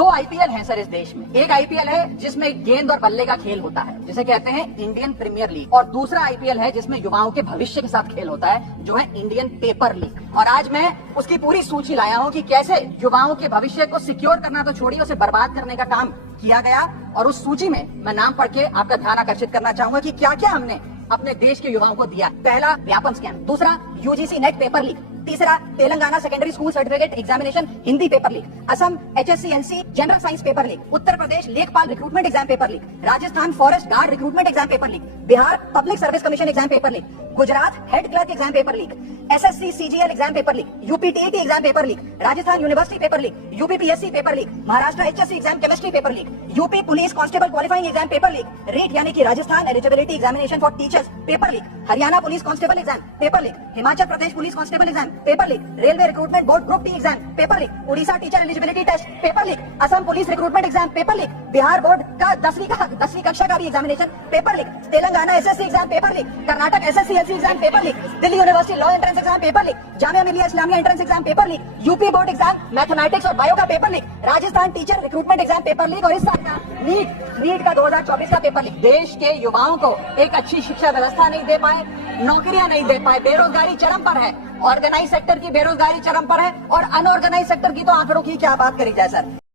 दो आईपीएल हैं सर इस देश में। एक आईपीएल है जिसमें गेंद और बल्ले का खेल होता है, जिसे कहते हैं इंडियन प्रीमियर लीग, और दूसरा आईपीएल है जिसमें युवाओं के भविष्य के साथ खेल होता है, जो है इंडियन पेपर लीग। और आज मैं उसकी पूरी सूची लाया हूं कि कैसे युवाओं के भविष्य को सिक्योर करना तो छोड़िए, उसे बर्बाद करने का काम किया गया। और उस सूची में मैं नाम पढ़ के आपका ध्यान आकर्षित करना चाहूंगा कि क्या क्या हमने अपने देश के युवाओं को दिया। पहला, व्यापम स्कैम। दूसरा, यूजीसी नेट पेपर लीक। तीसरा, Telangana secondary school certificate examination Hindi paper leak. Assam एचएससी-एनसी general science paper leak. Uttar Pradesh Lekhpal recruitment exam paper leak. Rajasthan forest guard recruitment exam paper leak. Bihar public service commission exam paper leak. Gujarat head clerk exam paper leak. SSC CGL exam paper leak. UP TET exam paper leak. Rajasthan university paper leak. UP PSC paper leak. Maharashtra HSC exam chemistry paper leak. UP police constable qualifying exam paper leak. REET यानी कि Rajasthan eligibility examination for teachers paper leak. Haryana police constable exam paper leak. Himachal Pradesh police constable exam paper leak. Railway recruitment board group D exam paper leak. Orissa teacher eligibility test paper leak. Assam police recruitment exam paper leak. Bihar board का 10वीं कक्षा का भी examination paper leak. Telangana SSC exam paper leak. Karnataka एसएससी-एलसी exam paper leak. Delhi university law entrance exam paper leak. Jamia Millia Islamia entrance exam paper leak. UP board exam mathematics और bio का paper leak. Rajasthan teacher recruitment exam paper leak. और इस साल का NEET का 2024 का paper leak. देश के युवाओं को एक अच्छी शिक्षा व्यवस्था नहीं दे पाए, नौकरियां नहीं दे पाए, बेरोजगारी चरम पर है। ऑर्गेनाइज सेक्टर की बेरोजगारी चरम पर है और अनऑर्गेनाइज सेक्टर की तो आंकड़ों की क्या बात करी जाए सर।